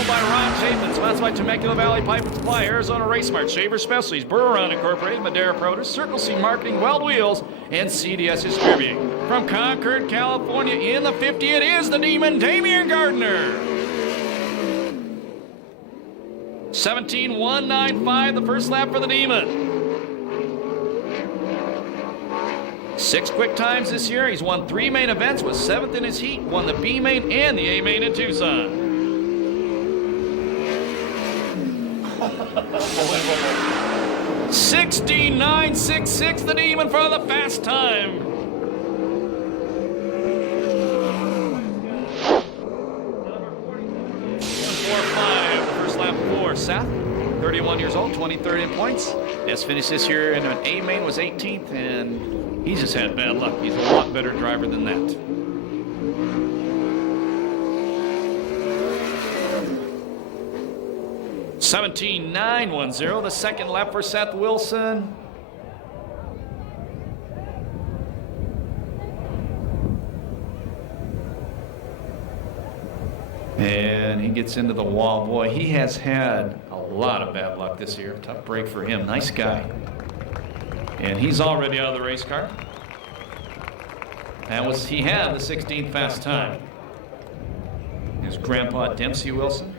owned by Ron Chapin, sponsored by Temecula Valley Pipe and Supply, Arizona Race Smart, Shaver Specialties, Burr-Run Incorporated, Madera Produce, Circle C Marketing, Weld Wheels, and CDS Distributing. From Concord, California, in the 50, it is the Demon, Damian Gardner. 17.195, the first lap for the Demon. 6 quick times this year. He's won 3 main events, was 7th in his heat, won the B main and the A main in Tucson. 69.66, the Demon for the fast time. First lap for Seth, 31 years old, 23rd in points. Has finished this year in an A main, was 18th, and he's just had bad luck. He's a lot better driver than that. (17.910), the second lap for Seth Wilson. And he gets into the wall. Boy, he has had a lot of bad luck this year. Tough break for him. Nice guy. And he's already out of the race car. He had the 16th fast time. His grandpa, Dempsey Wilson,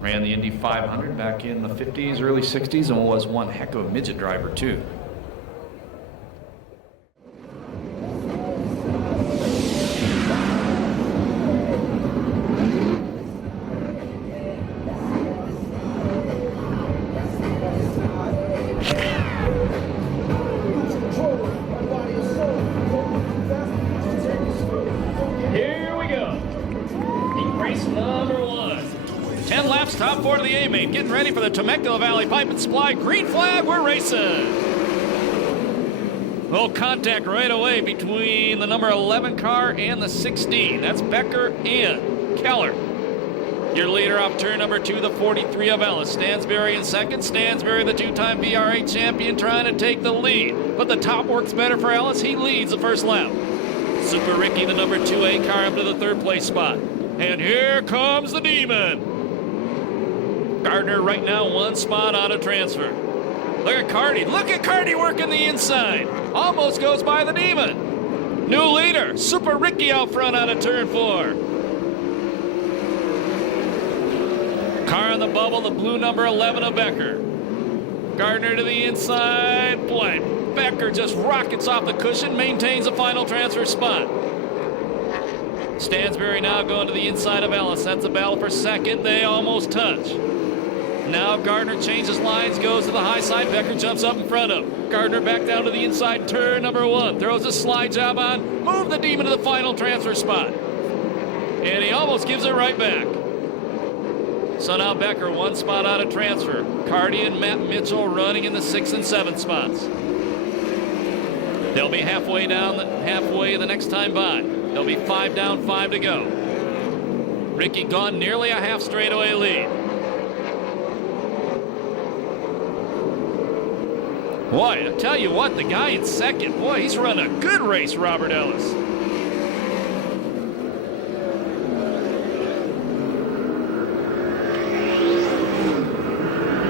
ran the Indy 500 back in the 50s, early 60s, and was one heck of a midget driver, too. Top 4 to the A main, getting ready for the Temecula Valley Pipe and Supply. Green flag, we're racing. Well, contact right away between the number 11 car and the 16. That's Becker and Keller. Your leader off turn number 2, the 43 of Ellis. Stansberry in second. Stansberry, the 2-time VRA champion, trying to take the lead. But the top works better for Ellis. He leads the first lap. Super Ricky, the number 2A car, up to the 3rd place spot. And here comes the Demon. Gardner right now 1 spot out of transfer. Look at Cardi. Look at Cardi working the inside. Almost goes by the Demon. New leader, Super Ricky out front out of turn 4. Car on the bubble, the blue number 11 of Becker. Gardner to the inside. Boy, Becker just rockets off the cushion, maintains the final transfer spot. Stansberry now going to the inside of Ellis. That's a battle for second. They almost touch. Now Gardner changes lines, goes to the high side. Becker jumps up in front of him. Gardner back down to the inside, turn number 1. Throws a slide job on. Move the Demon to the final transfer spot. And he almost gives it right back. So now Becker 1 spot out of transfer. Cardi and Matt Mitchell running in the 6th and 7th spots. They'll be halfway the next time by. They'll be 5 down, 5 to go. Ricky gone nearly a half straightaway lead. Boy, I tell you what, the guy in second, boy, he's run a good race, Robert Ellis.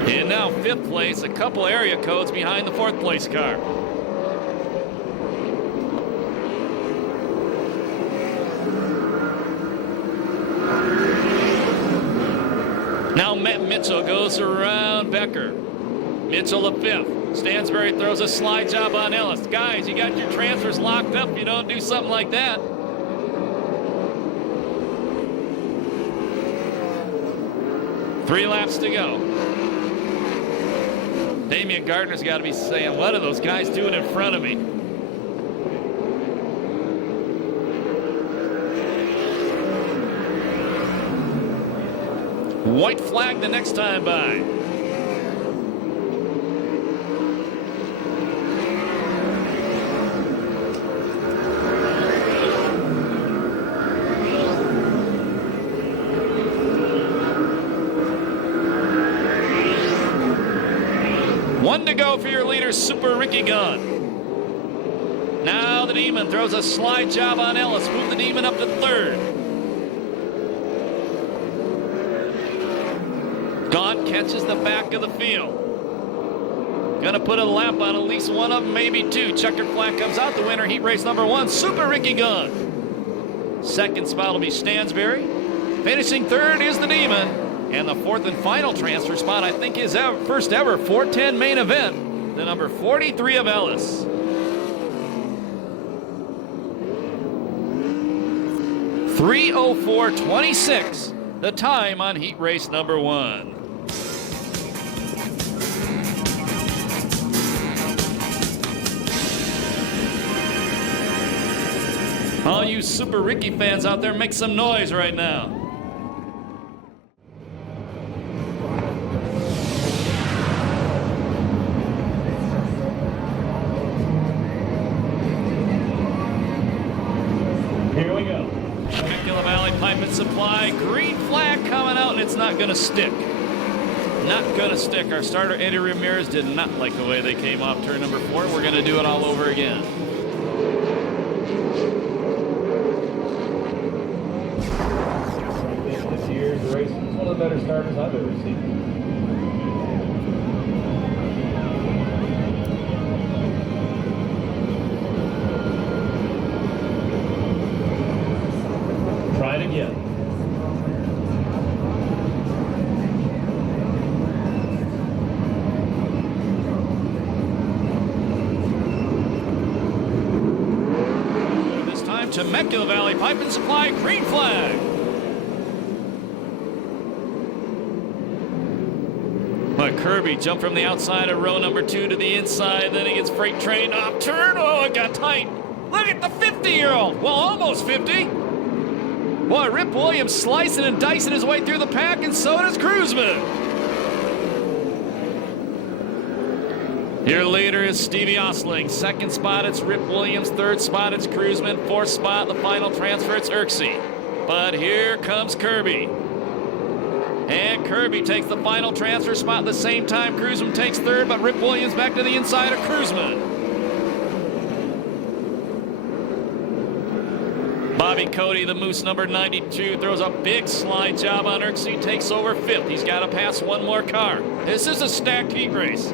And now 5th place, a couple area codes behind the 4th place car. Now Matt Mitchell goes around Becker. Mitchell the 5th. Stansberry throws a slide job on Ellis. Guys, you got your transfers locked up. You don't do something like that. Three laps to go. Damian Gardner's got to be saying, what are those guys doing in front of me? White flag the next time by. One to go for your leader, Super Ricky Gunn. Now the Demon throws a slide job on Ellis. Move the Demon up to 3rd. Gaunt catches the back of the field. Gonna put a lap on at least one of them, maybe two. Checkered flag comes out. The winner, heat race number 1, Super Ricky Gaunt. Second spot will be Stansberry. Finishing third is the Demon. And the fourth and final transfer spot, I think, is first ever 410 main event, the number 43 of Ellis. .304.26, the time on heat race number 1. All you Super Ricky fans out there, make some noise right now. Here we go. Temecula Valley Pipe and Supply, green flag coming out, and it's not going to stick. Not going to stick. Our starter, Eddie Ramirez, did not like the way they came off turn number 4. We're going to do it all over again. This year's race is one of the better starters I've ever seen. Try it again. This time, Temecula Valley Pipe and Supply, green flag. But Kirby jumped from the outside of row number 2 to the inside. Then he gets freight train off turn. Oh, it got tight. Look at the 50-year-old. Well, almost 50. Boy, Rip Williams slicing and dicing his way through the pack, and so does Cruzman. Your leader is Stevie Osling. Second spot, it's Rip Williams. Third spot, it's Cruzman. Fourth spot, the final transfer, it's Erksey. But here comes Kirby. And Kirby takes the final transfer spot at the same time. Cruzman takes third, but Rip Williams back to the inside of Cruzman. Bobby Cody, the Moose number 92, throws a big slide job on Erksey, takes over 5th. He's got to pass one more car. This is a stacked heat race.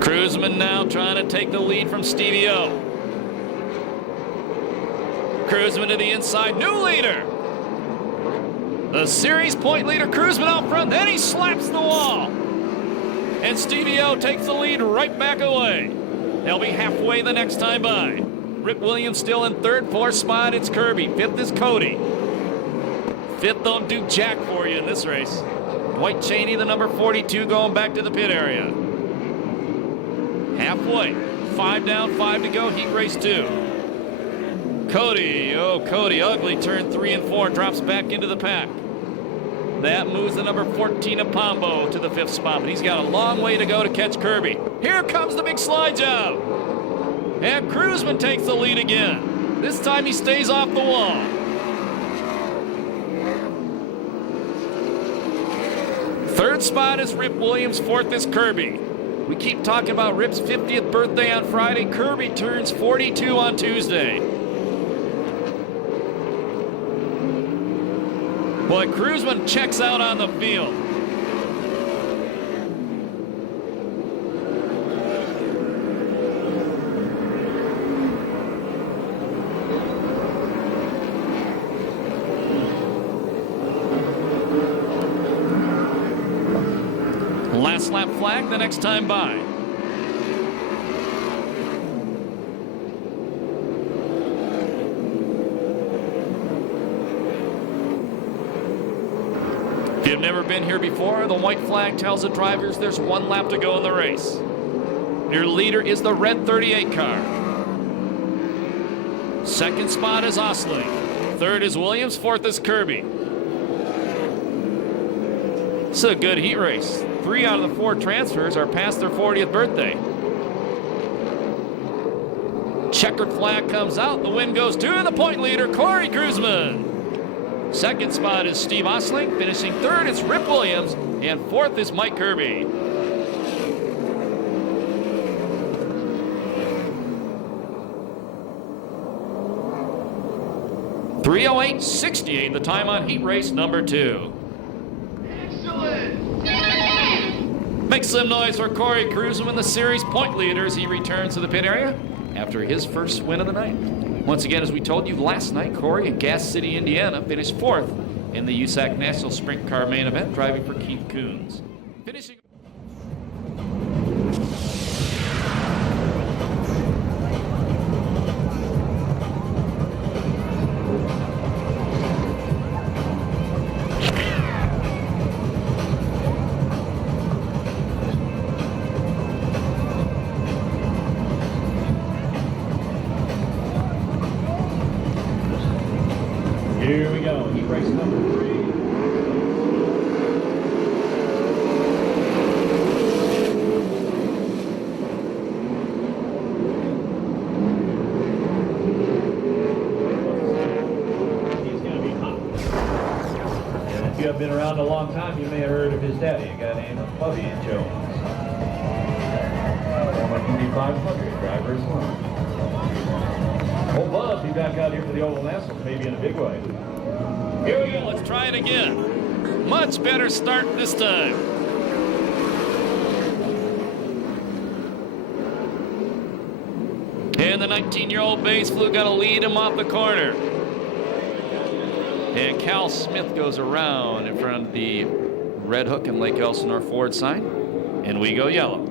Cruzman now trying to take the lead from Stevie O. Cruzman to the inside, new leader. The series point leader, Cruzman out front, then he slaps the wall. And Stevie O takes the lead right back away. They'll be halfway the next time by. Rip Williams still in third. Fourth spot, it's Kirby. 5th is Cody. 5th don't do jack for you in this race. Dwight Cheney, the number 42, going back to the pit area. Halfway, 5 down, 5 to go, heat race 2. Cody, oh Cody, ugly turn 3 and 4, drops back into the pack. That moves the number 14 of Pombo to the 5th spot, but he's got a long way to go to catch Kirby. Here comes the big slide job. And Cruzman takes the lead again. This time he stays off the wall. Third spot is Rip Williams, 4th is Kirby. We keep talking about Rip's 50th birthday on Friday. Kirby turns 42 on Tuesday. Boy, Cruzman checks out on the field. Last lap flag the next time by. If you've never been here before, the white flag tells the drivers there's 1 lap to go in the race. Your leader is the red 38 car. Second spot is Osling. Third is Williams. 4th is Kirby. It's a good heat race. 3 out of the 4 transfers are past their 40th birthday. Checkered flag comes out. The win goes to the point leader, Corey Cruzman. Second spot is Steve Osling. Finishing third, it's Rip Williams. And 4th is Mike Kirby. 3:08.68, the time on heat race number 2. Excellent! Make some noise for Corey Cruz, in the series point leader as he returns to the pit area after his first win of the night. Once again, as we told you last night, Corey in Gas City, Indiana, finished 4th in the USAC National Sprint Car main event, driving for Keith Coons. Finishing. Here we go, heat race number 3. He's going to be hot. And if you have been around a long time, you may have heard of his daddy, a guy named Bubby Jones. Former Indy 500 driver as well. Old Buzz be back out here for the Oval Nationals, maybe in a big way. Here we go, let's try it again. Much better start this time. And the 19-year-old base fluke got to lead him off the corner. And Cal Smith goes around in front of the Red Hook and Lake Elsinore Ford sign. And we go yellow.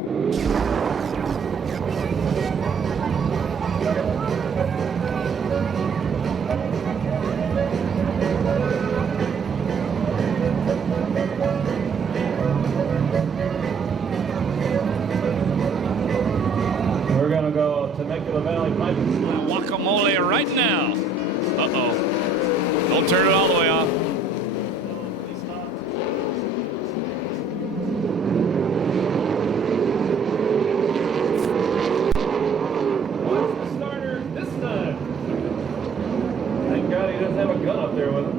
We're going to go Temecula Valley Piping. Guacamole right now. Uh-oh. Don't turn it all the way off. What's the starter this time? Thank God he doesn't have a gun up there with him.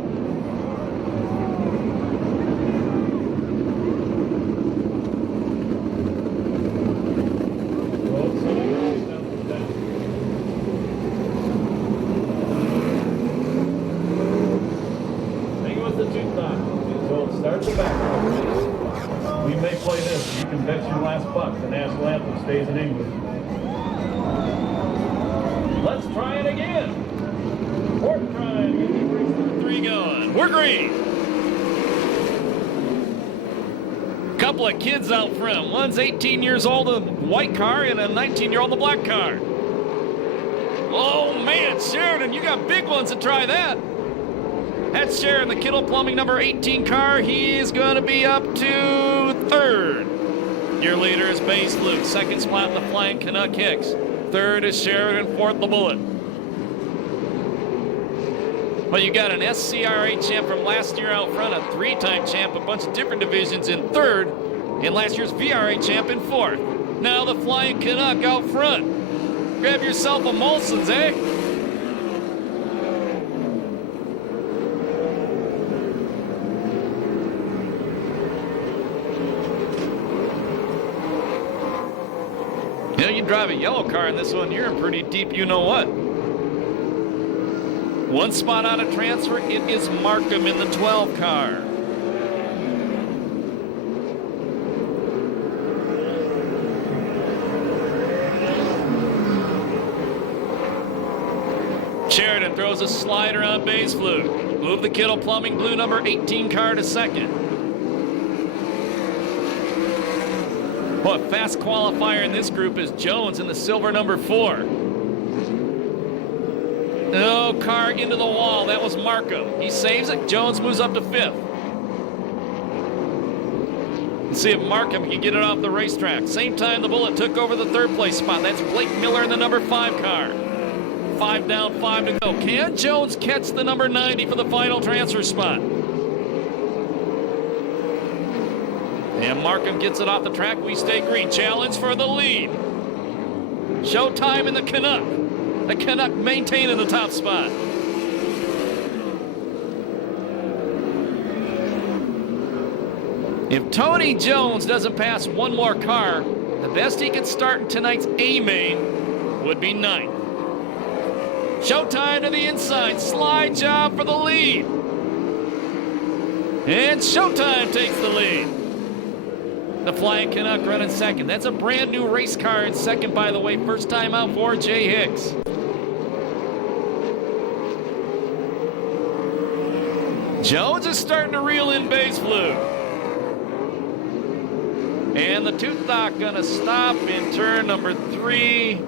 Start the back. We may play this. You can bet your last buck the national anthem stays in English. Let's try it again. 4th try. 3 going. We're green. Couple of kids out front. One's 18 years old in the white car and a 19-year-old in the black car. Oh, man, Sheridan, you got big ones to try that. That's Sheridan, the Kittle Plumbing number 18 car. He's going to be up to 3rd. Your leader is Base Luke. 2nd spot, the Flying Canuck Hicks. 3rd is Sheridan. 4th, the Bullet. Well, you got an SCRA champ from last year out front, a 3-time champ, a bunch of different divisions in 3rd, and last year's VRA champ in 4th. Now the Flying Canuck out front. Grab yourself a Molson's, eh? You know, you drive a yellow car in this one, you're in pretty deep you-know-what. 1 spot out of transfer, it is Markham in the 12 car. Sheridan throws a slider on base fluke. Move the Kittle Plumbing blue number 18 car to 2nd. Well, a fast qualifier in this group is Jones in the silver number 4. No, car into the wall. That was Markham. He saves it. Jones moves up to 5th. Let's see if Markham can get it off the racetrack. Same time the Bullet took over the 3rd place spot. That's Blake Miller in the number 5 car. 5 down, 5 to go. Can Jones catch the number 90 for the final transfer spot? And Markham gets it off the track. We stay green. Challenge for the lead. Showtime in the Canuck. The Canuck maintaining the top spot. If Tony Jones doesn't pass one more car, the best he could start in tonight's A main would be 9th. Showtime to the inside. Slide job for the lead. And Showtime takes the lead. The Flying Canuck running second. That's a brand new race car in second, by the way. First time out for Jay Hicks. Jones is starting to reel in base fluke. And the Tooth Dock gonna stop in turn number 3.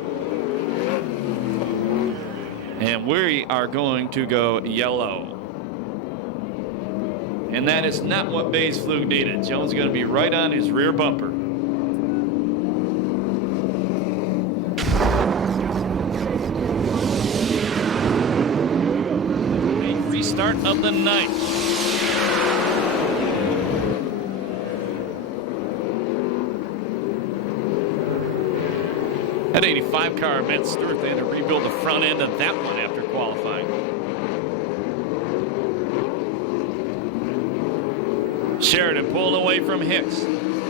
And we are going to go yellow. And that is not what base fluke needed. Jones is gonna be right on his rear bumper. Restart of the night. That 85 car event, Stewart, they had to rebuild the front end of that one after qualifying. Sheridan pulling away from Hicks.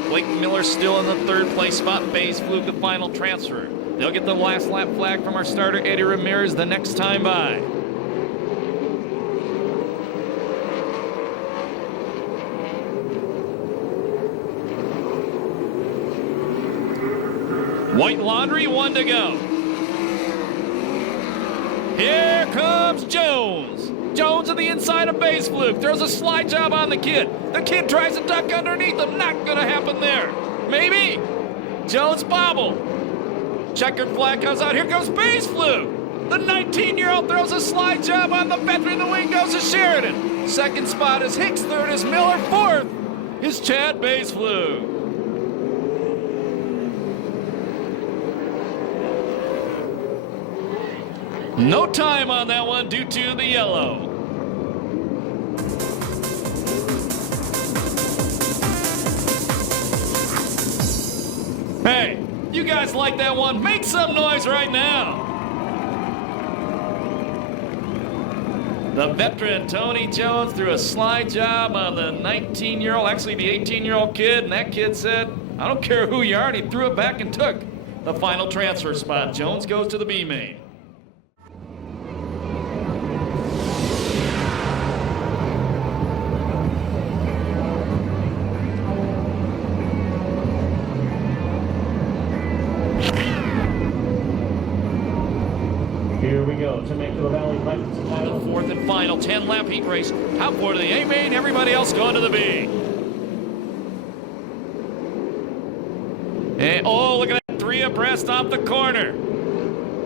Blake Miller still in the third place spot. Bays fluke the final transfer. They'll get the last lap flag from our starter, Eddie Ramirez, the next time by. White Laundry, 1 to go. Here comes Jones. Jones to the inside of base fluke. Throws a slide job on the kid. The kid tries to duck underneath him. Not going to happen there. Maybe. Jones bobble. Checkered flag comes out. Here comes base fluke. The 19-year-old throws a slide job on the veteran. The wing goes to Sheridan. Second spot is Hicks. Third is Miller. Fourth is Chad base fluke. No time on that one due to the yellow. Hey, you guys like that one? Make some noise right now. The veteran Tony Jones threw a slide job on the 19-year-old, actually the 18-year-old kid, and that kid said, I don't care who you are, and he threw it back and took the final transfer spot. Jones goes to the B main. Here we go. To make the Valley Lights. The fourth and final 10-lap heat race. Top 4 to the A main. Everybody else going to the B. And oh, look at that, 3 abreast off the corner.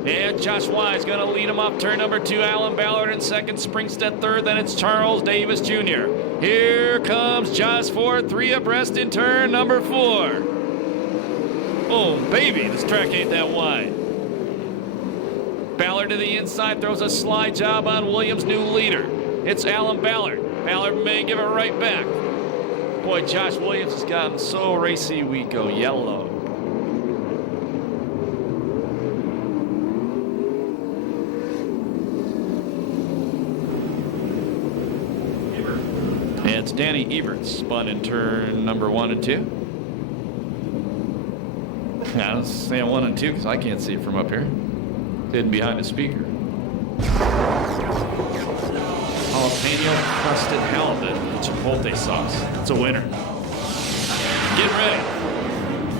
And Josh Wise going to lead him off turn number 2. Alan Ballard in second. Springstead third. Then it's Charles Davis Jr. Here comes Josh Ford. 3 abreast in turn number 4. Oh, baby, this track ain't that wide. Ballard to the inside, throws a slide job on Williams' new leader. It's Alan Ballard. Ballard may give it right back. Boy, Josh Williams has gotten so racy, we go yellow. And it's Danny Everts spun in turn number 1 and 2. I don't say 1 and 2 because I can't see it from up here. Hidden behind a speaker. Jalapeno crusted halibut with chipotle sauce. It's a winner. Get ready.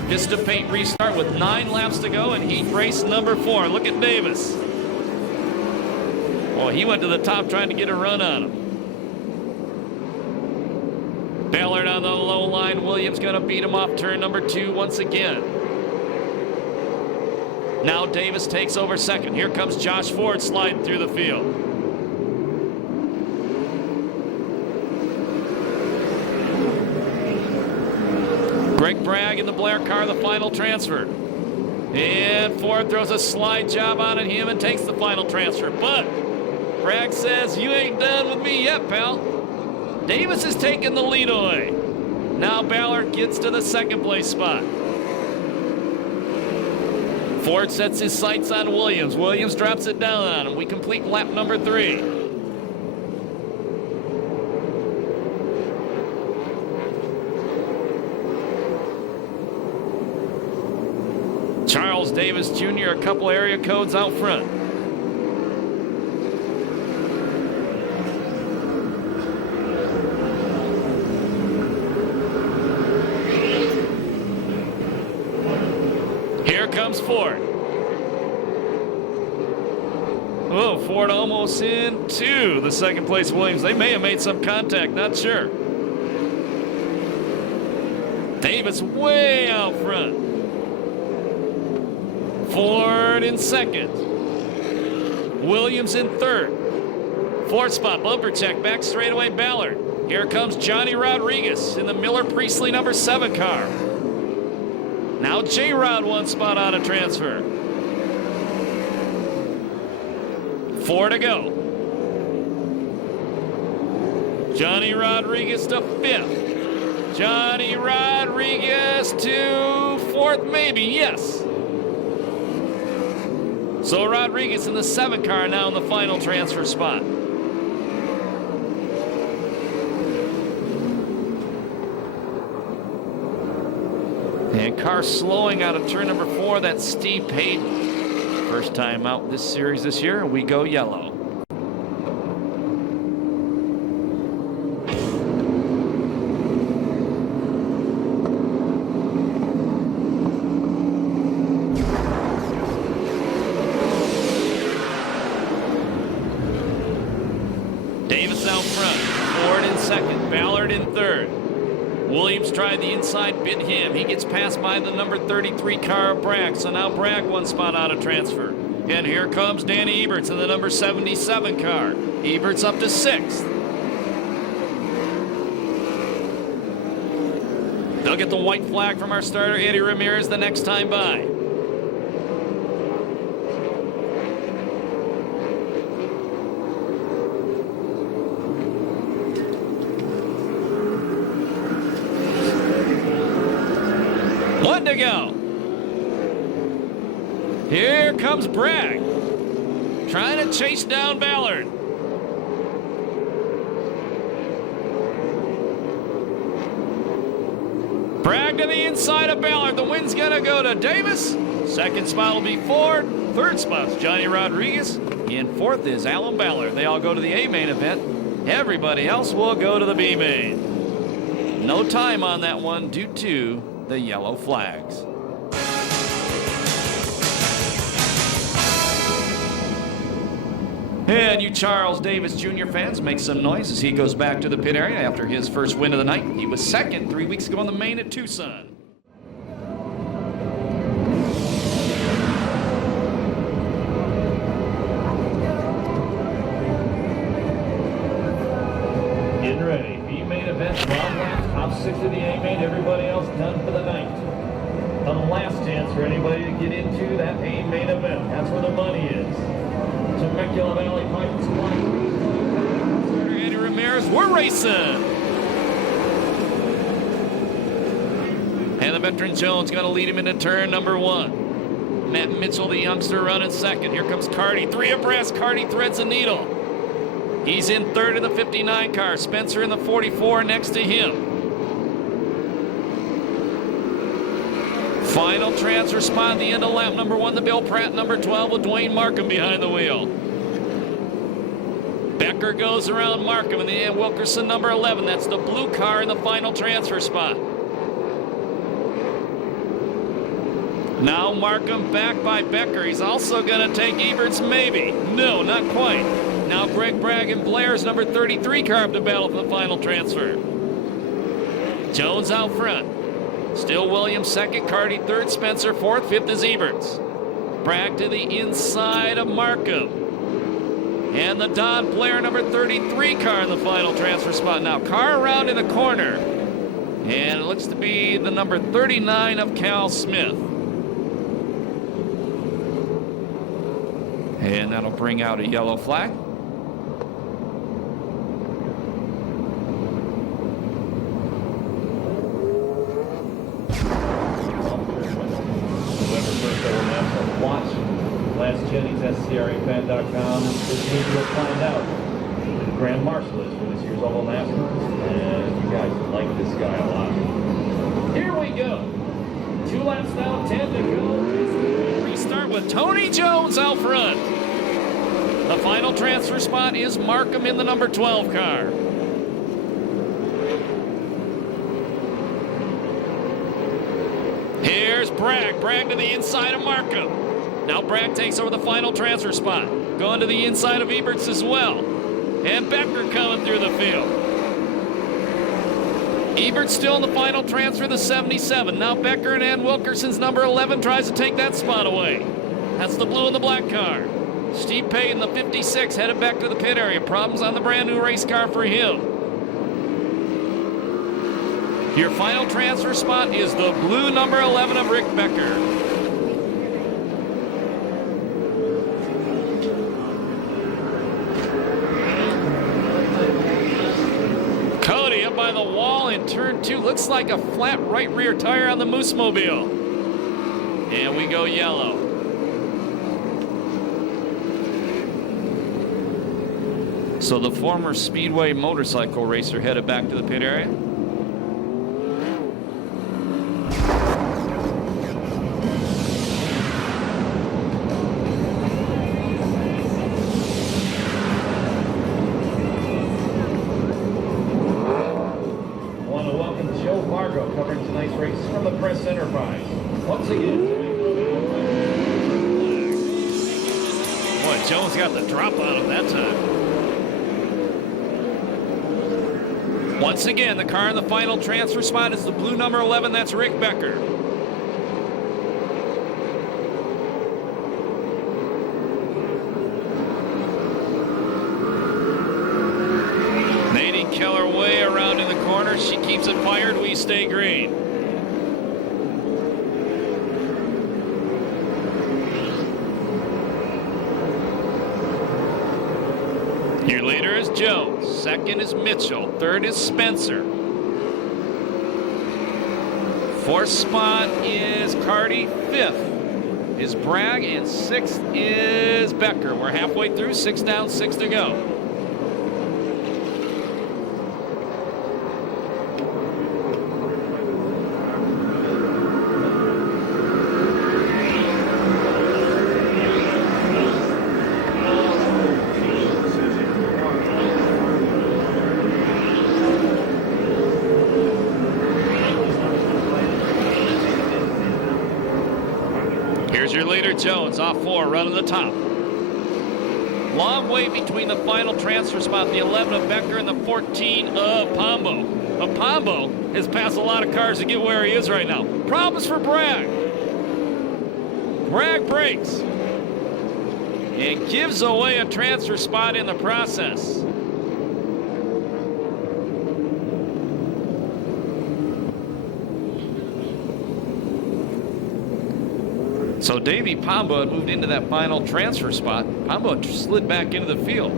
Vista Paint restart with 9 laps to go in heat race number 4. Look at Davis. Well, he went to the top trying to get a run on him. Ballard on the low line. Williams going to beat him off turn number 2 once again. Now Davis takes over second. Here comes Josh Ford sliding through the field. Greg Bragg in the Blair car, the final transfer. And Ford throws a slide job on him and takes the final transfer. But Bragg says, you ain't done with me yet, pal. Davis is taking the lead away. Now Ballard gets to the second place spot. Ford sets his sights on Williams. Williams drops it down on him. We complete lap number 3. Charles Davis Jr., a couple area codes out front. comes Ford. Oh, Ford almost into the second place Williams. They may have made some contact, not sure. Davis way out front. Ford in second. Williams in third. Fourth spot, bumper check, back straightaway Ballard. Here comes Johnny Rodriguez in the Miller Priestley number 7 car. Now J-Rod 1 spot out of transfer. 4 to go. Johnny Rodriguez to 5th. Johnny Rodriguez to 4th, maybe, yes. So Rodriguez in the 7 car now in the final transfer spot. And car slowing out of turn number 4, that's Steve Payton. First time out this series this year, we go yellow. Davis out front, Ford in second, Ballard in third. Williams tried the inside, bit him. He gets passed by the number 33 car of Bragg. So now Bragg 1 spot out of transfer. And here comes Danny Eberts in the number 77 car. Eberts up to 6th. They'll get the white flag from our starter, Eddie Ramirez, the next time by. One to go. Here comes Bragg, trying to chase down Ballard. Bragg to the inside of Ballard. The win's gonna go to Davis. Second spot will be Ford. Third spot's Johnny Rodriguez. In 4th is Alan Ballard. They all go to the A main event. Everybody else will go to the B main. No time on that one due to the yellow flags. And you Charles Davis Jr. fans, make some noise as he goes back to the pit area after his first win of the night. He was second 3 weeks ago on the main at Tucson. Getting ready. B-main event, 12 laps, top 6 of the A-main, everybody else done for the night. The last chance for anybody to get into that A-main event. That's where the money is. Temecula Valley Pipe Supply. Eddie Ramirez, we're racing. And the veteran Jones going to lead him into turn number 1. Matt Mitchell, the youngster, running second. Here comes Carty, 3 abreast. Carty threads a needle. He's in third in the 59 car. Spencer in the 44 next to him. Final transfer spot at the end of lap number 1, the Bill Pratt number 12 with Dwayne Markham behind the wheel. Becker goes around Markham and the Wilkerson number 11. That's the blue car in the final transfer spot. Now Markham back by Becker. He's also going to take Eberts, maybe. No, not quite. Now Greg Bragg and Blair's number 33 car up to battle for the final transfer. Jones out front. Still Williams second, Carty third, Spencer fourth, 5th is Eberts. Bragg to the inside of Markham. And the Don Blair number 33 car in the final transfer spot now. Car around in the corner. And it looks to be the number 39 of Cal Smith. And that'll bring out a yellow flag. Watch Last Jennings at CRAFan.com. This week you'll find out who the Grand Marshal is for this year's Oval Nationals. And you guys like this guy a lot. Here we go. 2 laps down, 10 to go. Restart with Tony Jones out front. The final transfer spot is Markham in the number 12 car. Here There's Bragg. Bragg to the inside of Markham. Now Bragg takes over the final transfer spot. Going to the inside of Eberts as well. And Becker coming through the field. Eberts still in the final transfer, the 77. Now Becker and Ann Wilkerson's number 11 tries to take that spot away. That's the blue and the black car. Steve Payton, the 56, headed back to the pit area. Problems on the brand new race car for him. Your final transfer spot is the blue number 11 of Rick Becker. Cody up by the wall in turn 2. Looks like a flat right rear tire on the Moose Mobile. And we go yellow. So the former Speedway motorcycle racer headed back to the pit area. Covering tonight's race from the Perris Enterprise. Once again. Boy, Jones got the drop on him that time. Once again, the car in the final transfer spot is the blue number 11. That's Rick Becker. Nadine Keller way around in the corner. She keeps it fired. We stay green. Your leader is Jones. Second is Mitchell. Third is Spencer. Fourth spot is Carty. Fifth is Bragg. And sixth is Becker. We're halfway through. 6 down, 6 to go. Here's your leader, Jones, off 4, running the top. Long wait between the final transfer spot, the 11 of Becker and the 14 of Pombo. But Pombo has passed a lot of cars to get where he is right now. Problems for Bragg. Bragg breaks and gives away a transfer spot in the process. So Davey Pombo had moved into that final transfer spot. Pombo slid back into the field.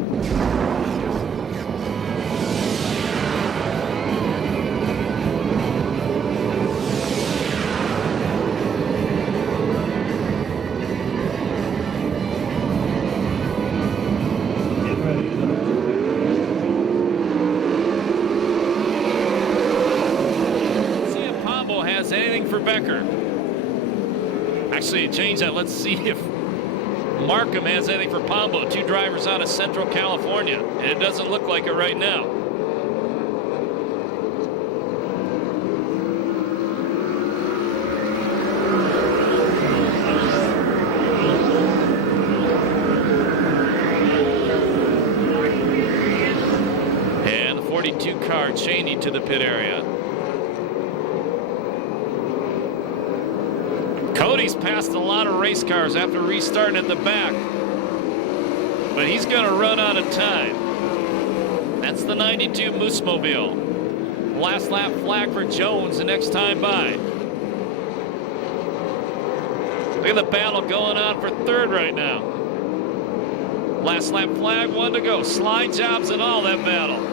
Let's see if Pombo has anything for Becker. Actually, change that. Let's see if Markham has anything for Pombo. 2 drivers out of Central California. And it doesn't look like it right now. And the 42 car Cheney to the pit area. Cody's passed a lot of race cars after restarting at the back, but he's going to run out of time. That's the 92 Moose Mobile. Last lap flag for Jones the next time by. Look at the battle going on for third right now. Last lap flag, 1 to go. Slide jobs and all that battle.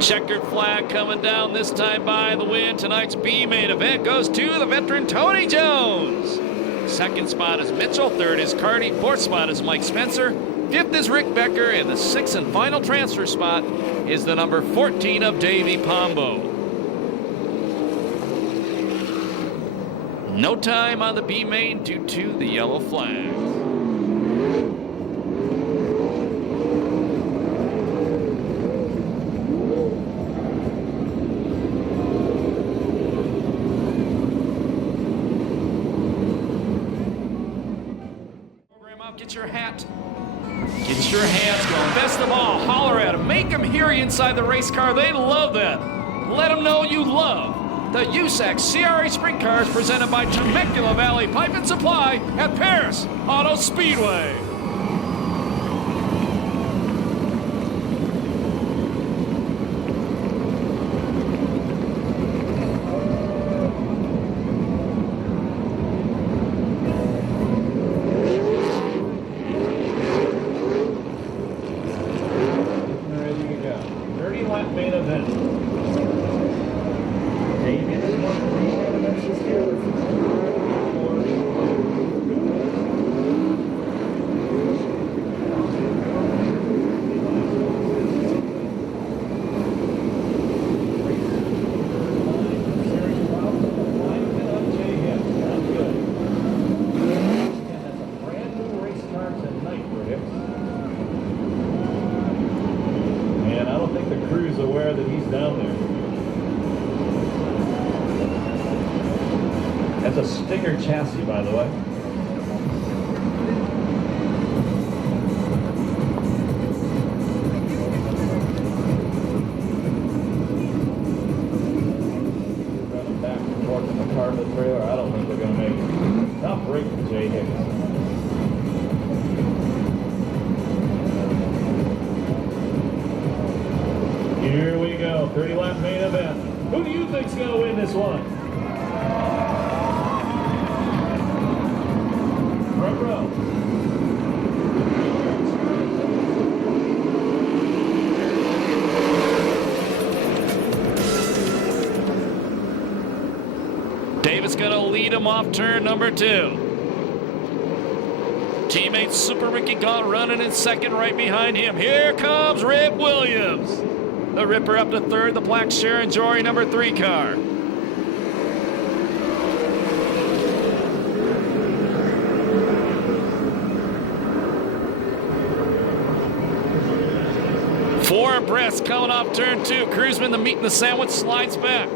Checkered flag coming down this time by the win. Tonight's B-main event goes to the veteran Tony Jones. Second spot is Mitchell. Third is Carty. Fourth spot is Mike Spencer. Fifth is Rick Becker. And the sixth and final transfer spot is the number 14 of Davey Pombo. No time on the B-main due to the yellow flag. Get your hat. Get your hands going. Best of all, holler at them. Make them hear you inside the race car. They love that. Let them know you love the USAC CRA Sprint Cars presented by Temecula Valley Pipe and Supply at Perris Auto Speedway. Main event. David is one of the main events this year. That's a brand new race car tonight for him. And I don't think the crew's aware that he's down there. That's a Stinger chassis, by the way. Running back and forth in the car to the trailer. I don't think they're going to make it. Tough break for Jay Hicks. Here we go, 30-lap main event. Who do you think's going to win this one? Front row. David's going to lead him off turn number 2. Teammate Super Ricky Gaunt running in second right behind him. Here comes Rip Williams. The Ripper up to third, the Black Sharon Jory number 3 car. Four abreast coming off turn 2. Cruzman, the meat and the sandwich, slides back.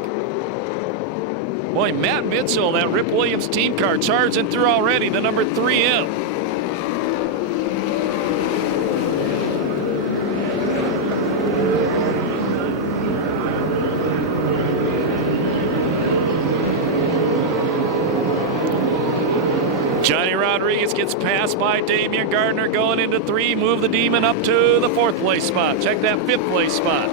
Boy, Matt Mitchell, that Rip Williams team car, charging through already, the number 3M. Johnny Rodriguez gets passed by Damian Gardner going into 3. Move the Demon up to the 4th place spot. Check that 5th place spot.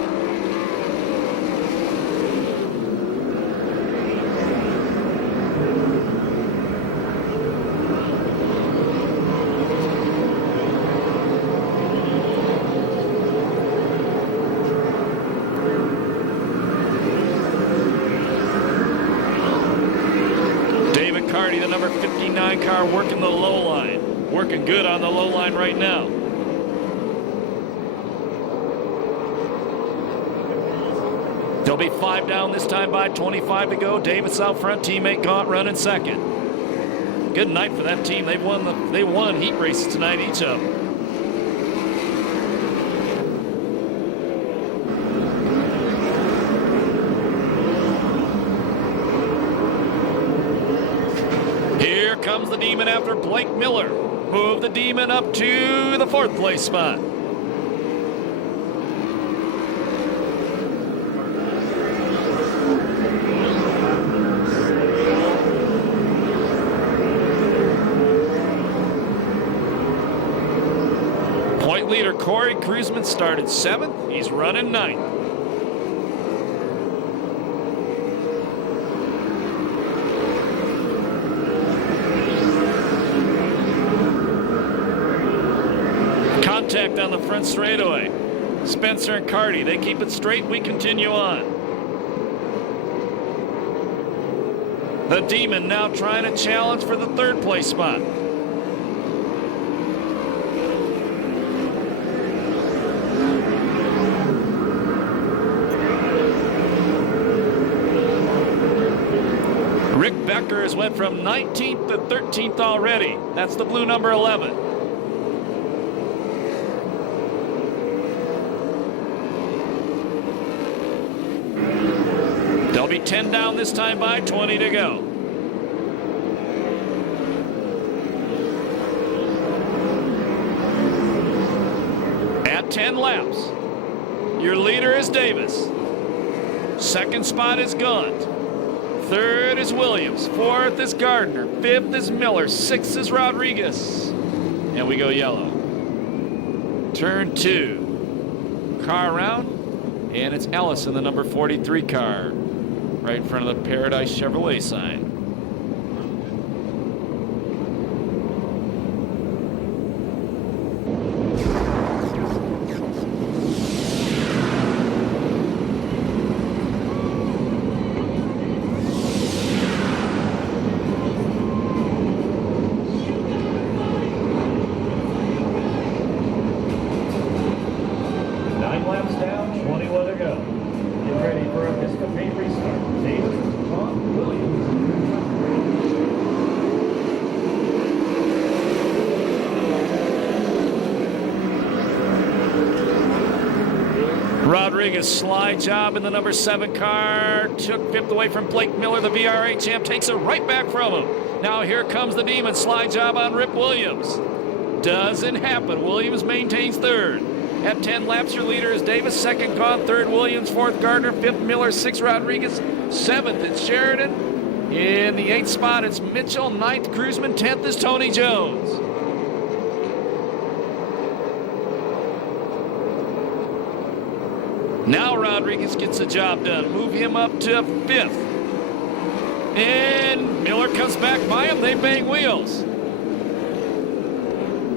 The number 59 car working the low line. Working good on the low line right now. There'll be 5 down this time by 25 to go. Davis out front, teammate Gaunt running second. Good night for that team. They won heat races tonight, each of them. Comes the Demon after Blake Miller. Move the Demon up to the 4th place spot. Point leader Corey Cruzman started 7th. He's running 9th. Contact on the front straightaway. Spencer and Carty, they keep it straight. We continue on. The Demon now trying to challenge for the 3rd place spot. Rick Becker has went from 19th to 13th already. That's the blue number 11. They'll be 10 down this time by 20 to go. At 10 laps, your leader is Davis. Second spot is Gaunt. Third is Williams. Fourth is Gardner. Fifth is Miller. Sixth is Rodriguez. And we go yellow. Turn 2. Car around, and it's Ellis in the number 43 car, right in front of the Paradise Chevrolet sign. Laps down, 21 to go. Get ready for a Piscopay restart. Davis, Tom, Williams. Rodriguez slide job in the number 7 car. Took 5th away from Blake Miller, the VRA champ. Takes it right back from him. Now here comes the Demon. Slide job on Rip Williams. Doesn't happen. Williams maintains 3rd. At 10 laps, your leader is Davis. 2nd, Gaunt. 3rd, Williams. 4th, Gardner. 5th, Miller. 6th, Rodriguez. 7th, it's Sheridan. In the 8th spot, it's Mitchell. 9th, Cruzman. 10th is Tony Jones. Now Rodriguez gets the job done. Move him up to 5th. And Miller comes back by him. They bang wheels.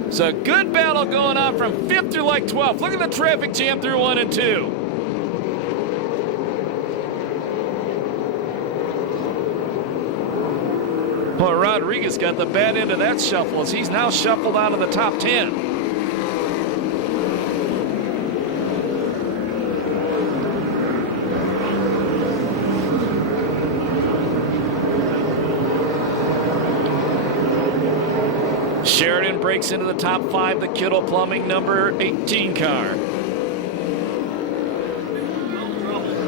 It's a good battle going on from 5th through like 12th. Look at the traffic jam through 1 and 2. Well, Rodriguez got the bad end of that shuffle as he's now shuffled out of the top 10. Sheridan breaks into the top 5, the Kittle Plumbing number 18 car.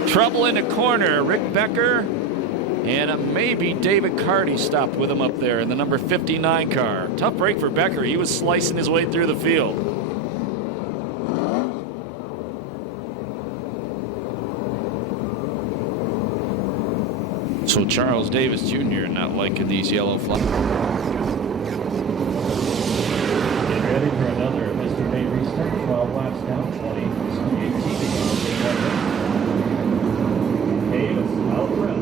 Trouble in the corner, Rick Becker, and maybe David Carty stopped with him up there in the number 59 car. Tough break for Becker. He was slicing his way through the field. So Charles Davis Jr. not liking these yellow flags. Ready for another Mr. May restart. 12 laps down, 20. 18. Davis out front.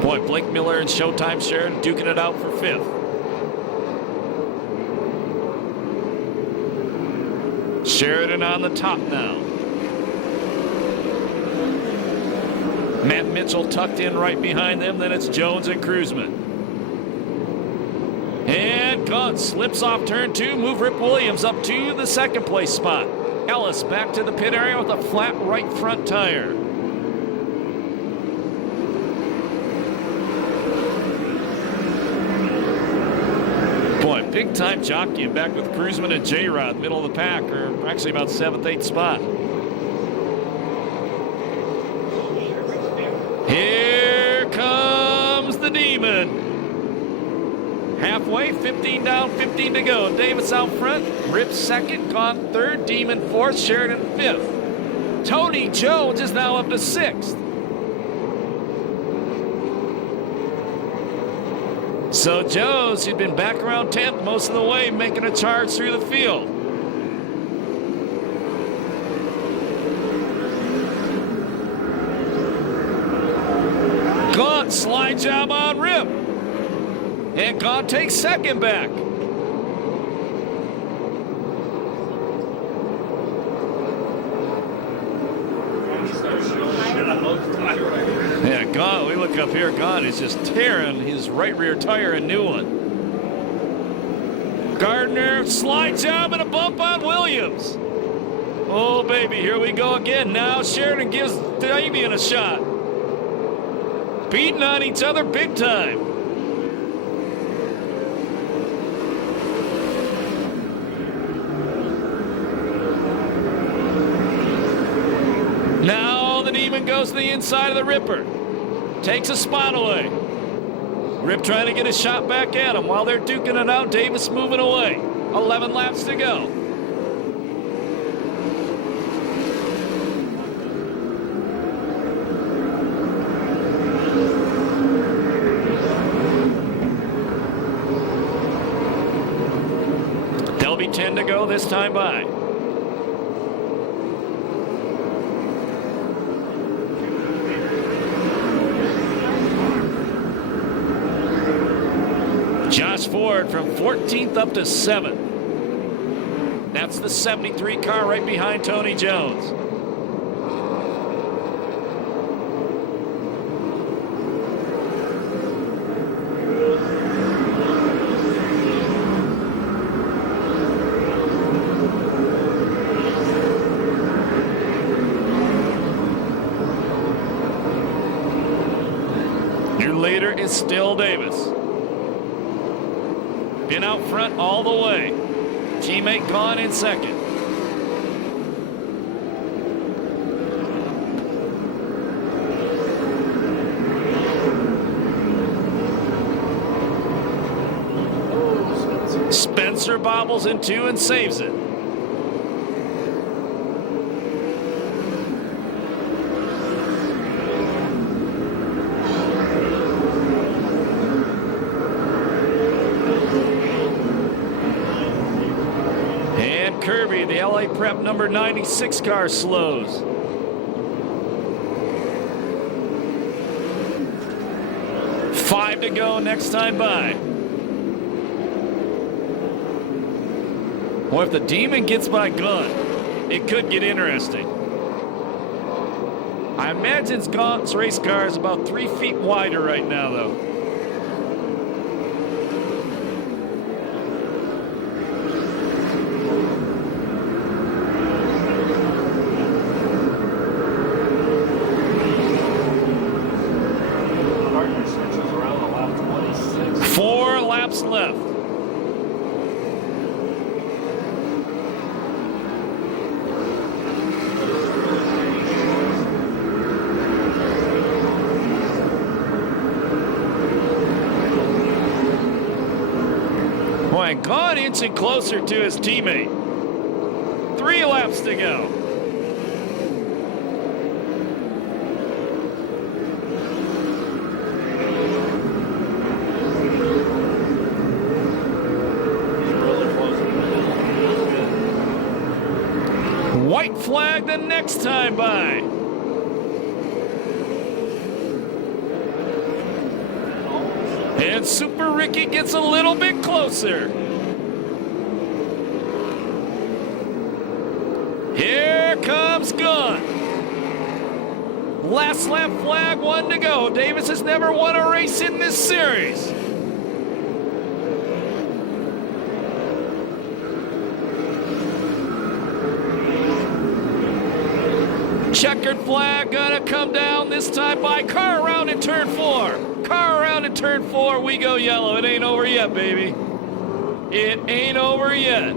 Boy, Blake Miller and Showtime Sheridan duking it out for 5th. Sheridan on the top now. Matt Mitchell tucked in right behind them. Then it's Jones and Cruzman. And Gaunt slips off turn 2. Move Rip Williams up to the 2nd place spot. Ellis back to the pit area with a flat right front tire. Boy, big time jockeying back with Cruzman and J-Rod, middle of the pack, or actually about 7th, 8th spot. Here comes the Demon. Halfway, 15 down, 15 to go. Davis out front, Rip 2nd, Gaunt 3rd, Demon 4th, Sheridan 5th. Tony Jones is now up to 6th. So Jones, who'd been back around 10th most of the way, making a charge through the field. Gaunt slide job on Rip. And Gaunt takes 2nd back. Yeah, Gaunt, we look up here, Gaunt is just tearing his right rear tire a new one. Gardner, slide job and a bump on Williams. Oh, baby, here we go again. Now Sheridan gives Damian a shot. beating on each other big time. Now the Demon goes to the inside of the Ripper. Takes a spot away. Rip trying to get a shot back at him while they're duking it out. Davis moving away. 11 laps to go. There'll be 10 to go this time by. Josh Ford from 14th up to 7th. That's the 73 car right behind Tony Jones. Your leader is still Davis. Been out front all the way. Teammate gone in second. Spencer bobbles in 2 and saves it. Kirby, the LA Prep number 96 car, slows. Five to go next time by. Well, if the Demon gets by Gunn, it could get interesting. I imagine Gaunt's race car is about 3 feet wider right now, though. Left. Boy, gone inching closer to his teammate. 3 laps to go. White flag the next time by. And Super Ricky gets a little bit closer. Here comes Gunn. Last lap flag, 1 to go. Davis has never won a race in this series. Checkered flag gonna come down this time by. Car around in turn 4. Car around in turn 4. We go yellow. It ain't over yet, baby. It ain't over yet.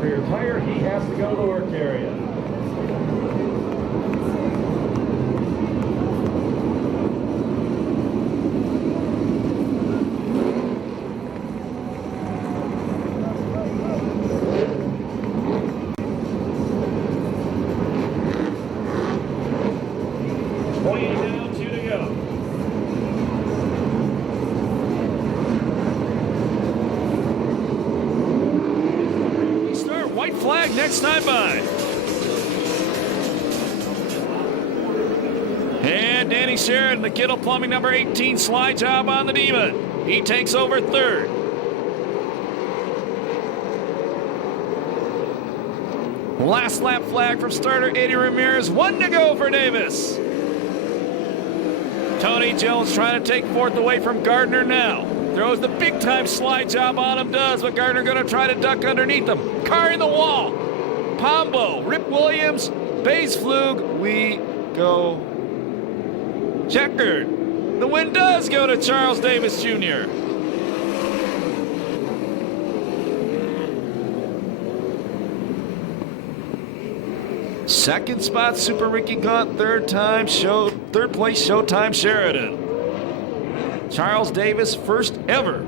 For your tire, he has to go to the work area. Down, 2 to go. White flag next time by. And Danny Sheridan, the Kittle Plumbing number 18 slide job on the Demon. He takes over 3rd. Last lap flag from starter Eddie Ramirez. 1 to go for Davis. Tony Jones trying to take fourth away from Gardner now. Throws the big time slide job on him, does, but Gardner going to try to duck underneath him. Car in the wall. Pombo, Rip Williams, Baysflug, we go checkered. The win does go to Charles Davis Jr. Second spot, Super Ricky Gaunt. Third place, Showtime Sheridan. Charles Davis, first ever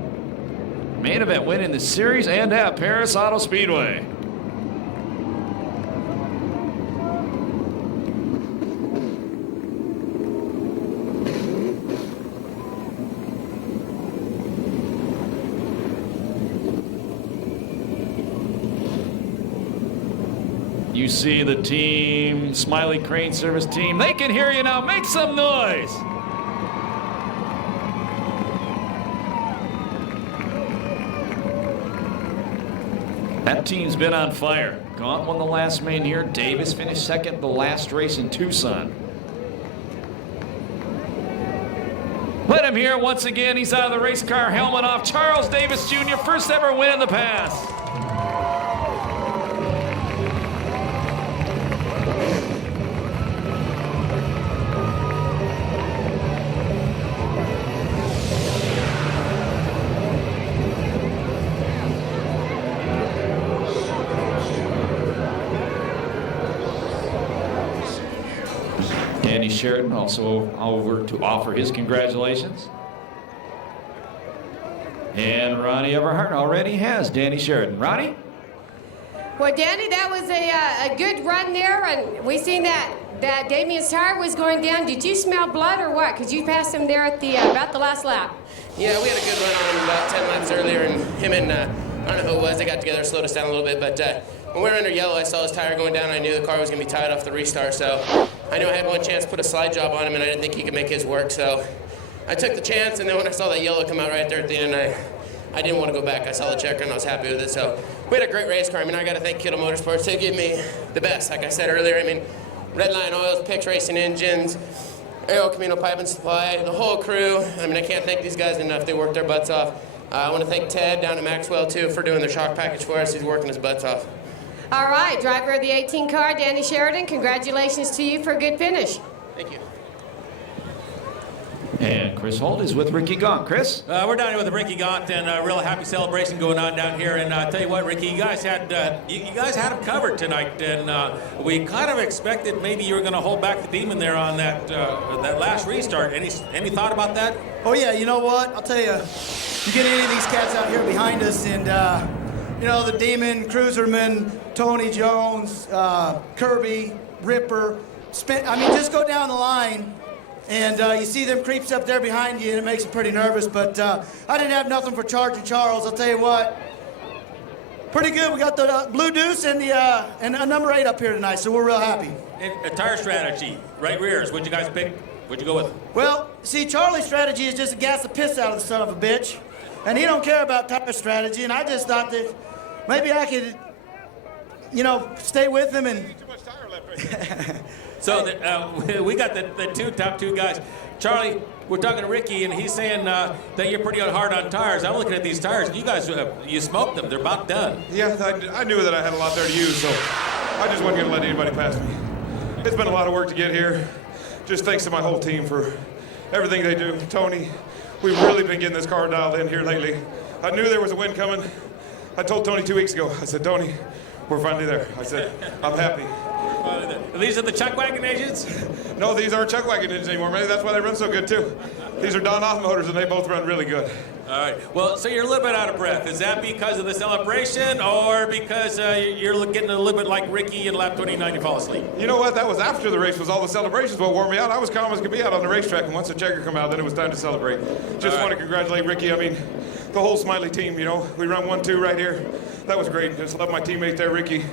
main event win in the series and at Perris Auto Speedway. You see the team, Smiley Crane Service team. They can hear you now. Make some noise. That team's been on fire. Gaunt won the last main here. Davis finished second the last race in Tucson. Let him hear it once again. He's out of the race car, helmet off. Charles Davis Jr., first ever win in the pass. Danny Sheridan also over to offer his congratulations. And Ronnie Everhart already has Danny Sheridan. Ronnie? Well, Danny, that was a good run there, and we seen that Damien's tire was going down. Did you smell blood or what? Because you passed him there at the about the last lap. Yeah, we had a good run on him about 10 laps earlier, and him and I don't know who it was, they got together, slowed us down a little bit, but when we were under yellow, I saw his tire going down. I knew the car was going to be tied off the restart, so I knew I had one chance to put a slide job on him, and I didn't think he could make his work, so I took the chance, and then when I saw that yellow come out right there at the end, I didn't want to go back. I saw the checker, and I was happy with it, so we had a great race car. I mean, I got to thank Kittle Motorsports. They give me the best, like I said earlier. I mean, Redline Oils, Pix Racing Engines, Aero Camino Pipe and Supply, the whole crew. I mean, I can't thank these guys enough. They worked their butts off. I want to thank Ted down at Maxwell, too, for doing their shock package for us. He's working his butts off. All right, driver of the 18 car, Danny Sheridan, congratulations to you for a good finish. Thank you. And Chris Holt is with Ricky Gaunt. Chris? We're down here with Ricky Gaunt, and a real happy celebration going on down here. And I tell you what, Ricky, you guys had him covered tonight, and we kind of expected maybe you were going to hold back the demon there on that last restart. Any thought about that? Oh yeah, you know what? I'll tell you, you get any of these cats out here behind us, and you know, the Demon, Cruiserman, Tony Jones, Kirby, Ripper, just go down the line. And you see them creeps up there behind you, and it makes you pretty nervous. But I didn't have nothing for Charger Charles. I'll tell you what, pretty good. We got the Blue Deuce and a number 8 up here tonight, so we're real happy. And a tire strategy, right rears. What'd you guys pick? What'd you go with? Well, see, Charlie's strategy is just to gas the piss out of the son of a bitch, and he don't care about tire strategy. And I just thought that maybe I could, you know, stay with him and. So we got the top two guys. Charlie, we're talking to Ricky, and he's saying that you're pretty hard on tires. I'm looking at these tires. You guys, you smoked them. They're about done. Yeah, I knew that I had a lot there to use, so I just wasn't going to let anybody pass me. It's been a lot of work to get here. Just thanks to my whole team for everything they do. Tony, we've really been getting this car dialed in here lately. I knew there was a win coming. I told Tony 2 weeks ago, I said, Tony, we're finally there. I said, I'm happy. These are the chuck wagon engines? No, these aren't chuck wagon engines anymore. Maybe that's why they run so good, too. These are Don Off motors, and they both run really good. All right. Well, so you're a little bit out of breath. Is that because of the celebration, or because you're getting a little bit like Ricky in lap 29, you fall asleep? You know what? That was after the race. Was all the celebrations what wore me out. I was calm as could be out on the racetrack, and once the checker come out, then it was time to celebrate. Just want to congratulate Ricky. I mean, the whole Smiley team, you know. We run 1-2 right here. That was great. Just love my teammates there, Ricky,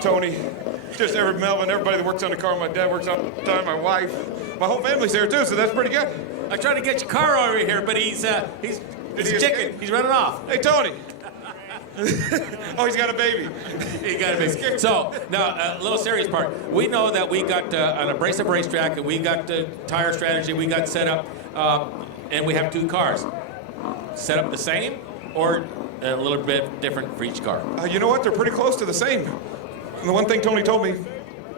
Tony, just Melvin, everybody that works on the car. My dad works on the time, my wife. My whole family's there, too, so that's pretty good. I tried to get your car over here, but he's chicken. He's running off. Hey, Tony. Oh, he's got a baby. You got to be. So now, a little serious part. We know that we got an abrasive racetrack, and we got tire strategy. We got set up, and we have 2 cars. Set up the same, or a little bit different for each car. You know what? They're pretty close to the same. And the one thing Tony told me,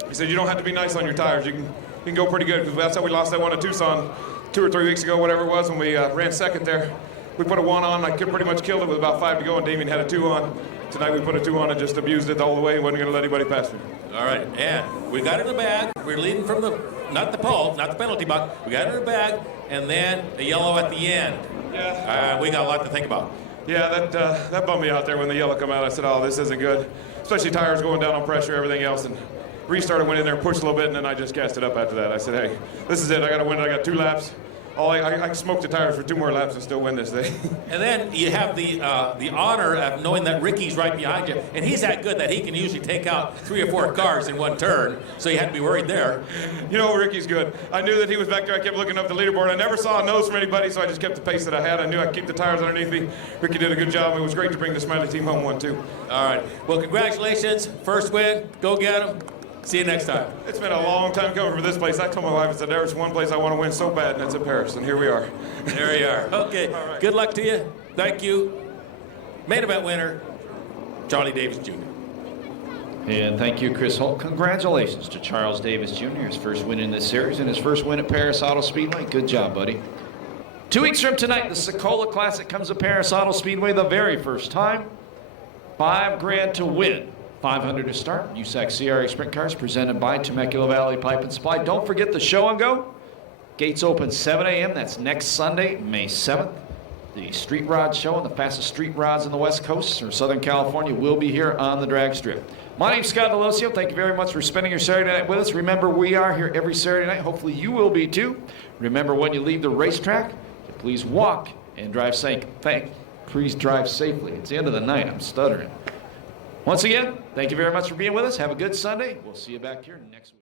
he said you don't have to be nice on your tires. You can go pretty good, because that's how we lost that one at Tucson 2 or 3 weeks ago, whatever it was, when we ran second there. We put a 1 on. I pretty much killed it with about 5 to go, and Damien had a 2 on. Tonight we put a 2 on and just abused it all the way and wasn't going to let anybody pass me. All right, and we got it in the bag. We're leading from the, not the pole, not the penalty box. We got it in the bag, and then the yellow at the end. Yeah. We got a lot to think about. Yeah, that bummed me out there when the yellow come out. I said, oh, this isn't good. Especially tires going down on pressure, everything else. And restarted, went in there, pushed a little bit, and then I just gassed it up after that. I said, hey, this is it. I got to win it. I got 2 laps. I can smoke the tires for 2 more laps and still win this thing. And then you have the honor of knowing that Ricky's right behind you, and he's that good that he can usually take out 3 or 4 cars in one turn, so you had to be worried there. You know, Ricky's good. I knew that he was back there. I kept looking up the leaderboard. I never saw a nose from anybody, so I just kept the pace that I had. I knew I'd keep the tires underneath me. Ricky did a good job. It was great to bring the Smiley team home 1-2. All right. Well, congratulations. First win. Go get them. See you next time. It's been a long time coming for this place. I told my wife, I said, there's one place I want to win so bad, and it's at Perris, and here we are. There you are. Okay. All right. Good luck to you. Thank you. Main event winner, Charlie Davis Jr. And thank you, Chris Holt. Congratulations to Charles Davis Jr., his first win in this series and his first win at Perris Auto Speedway. Good job, buddy. 2 weeks from tonight, the Sokola Classic comes to Perris Auto Speedway the very first time. $5,000 to win. $500 to start. USAC CRA Sprint Cars presented by Temecula Valley Pipe and Supply. Don't forget the show and go. Gates open 7 a.m. That's next Sunday, May 7th. The Street Rod Show and the fastest street rods in the West Coast or Southern California will be here on the drag strip. My name's Scott Delosio. Thank you very much for spending your Saturday night with us. Remember, we are here every Saturday night. Hopefully you will be too. Remember, when you leave the racetrack, please walk and drive safe. Please drive safely. It's the end of the night. I'm stuttering. Once again, thank you very much for being with us. Have a good Sunday. We'll see you back here next week.